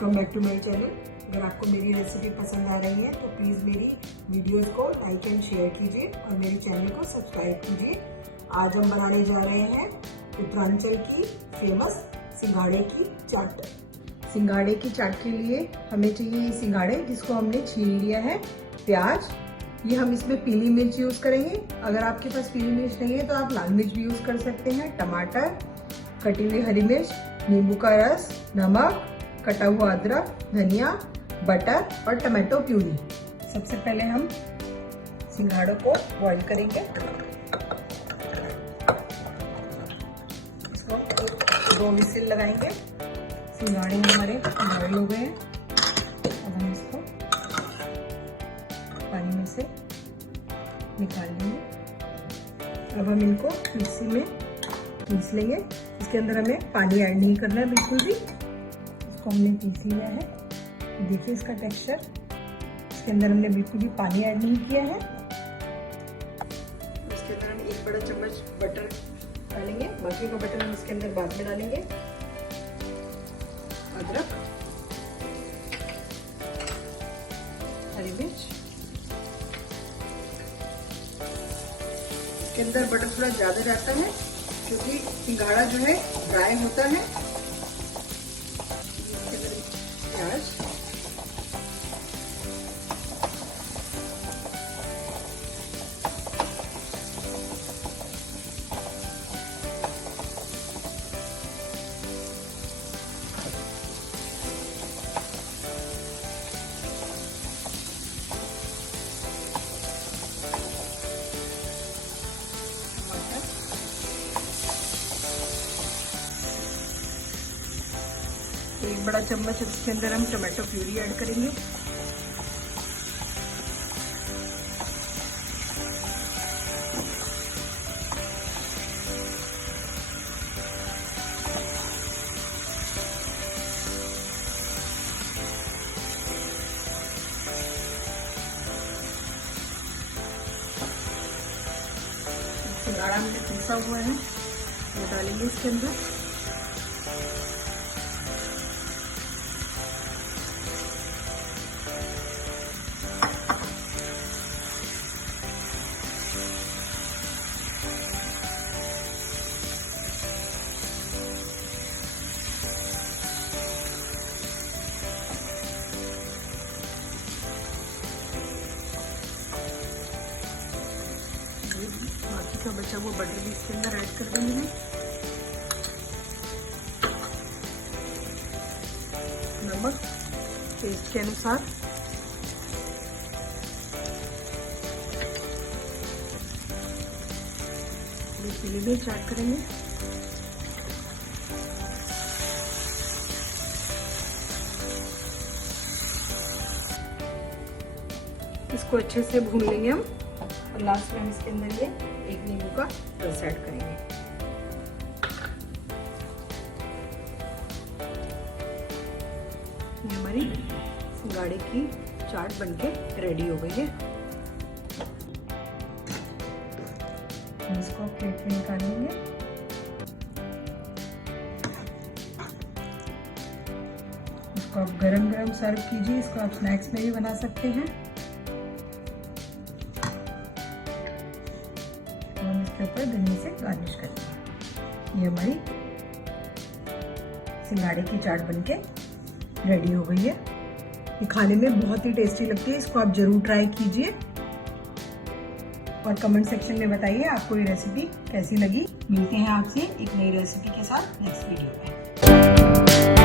Welcome back to my channel. अगर आपको मेरी रेसिपी पसंद आ रही है तो प्लीज़ मेरी वीडियोस को लाइक एंड शेयर कीजिए और मेरे चैनल को सब्सक्राइब कीजिए। आज हम बनाने जा रहे हैं उत्तरांचल की फेमस सिंघाड़े की चाट। सिंघाड़े की चाट के लिए हमें चाहिए सिंघाड़े जिसको हमने छील लिया है, प्याज, ये हम इसमें पीली मिर्च यूज़ करेंगे। अगर आपके पास पीली मिर्च नहीं है तो आप लाल मिर्च भी यूज़ कर सकते हैं, टमाटर, कटी हुई हरी मिर्च, नींबू का रस, नमक, कटा हुआ अदरक, धनिया, बटर और टमाटो प्यूरी। सबसे पहले हम सिंघाड़ों को बॉईल करेंगे। इसको 2 विसिल लगाएंगे। सिंघाड़े हमारे बॉईल हो गए हैं। अब हम इसको पानी में से निकाल लेंगे। अब हम इनको मिक्सी में पीस लेंगे। इसके अंदर हमें पानी ऐड नहीं करना है बिल्कुल भी। इसको हमने पीस लिया है। देखिए इसका टेक्सचर, इसके अंदर हमने बिल्कुल भी पानी ऐड नहीं किया है। इसके अंदर हम 1 बड़ा चम्मच बटर डालेंगे, बाकी का बटर हम इसके अंदर बाद में डालेंगे। अदरक, हरी मिर्च, इसके अंदर बटर थोड़ा ज्यादा जाता है क्योंकि सिंघाड़ा जो है ड्राई होता है। प्याज, तो 1 बड़ा चम्मच इसके अंदर हम टमाटो प्यूरी ऐड करेंगे। सिंघाड़ा हमने पीसा हुआ है वो डालेंगे इसके अंदर। बाकी का बचा वो बटर भी इसके अंदर ऐड कर देंगे। नमक टेस्ट के अनुसार, पीली मिर्च ऐड करेंगे। इसको अच्छे से भून लेंगे हम और लास्ट में हम इसके अंदर ये 1 नींबू का रस ऐड करेंगे। ये हमारी सिंघाड़े की चाट बनके रेडी हो गई है। हम इसको प्लेट में निकालेंगे। इसको आप गरम गरम सर्व कीजिए। इसको आप स्नैक्स में भी बना सकते हैं। हम इसके ऊपर धनिया से गार्निश करेंगे। ये हमारी सिंघाड़े की चाट बनके रेडी हो गई है। ये खाने में बहुत ही टेस्टी लगती है। इसको आप जरूर ट्राई कीजिए और कमेंट सेक्शन में बताइए आपको ये रेसिपी कैसी लगी। मिलते हैं आपसे एक नई रेसिपी के साथ नेक्स्ट वीडियो में।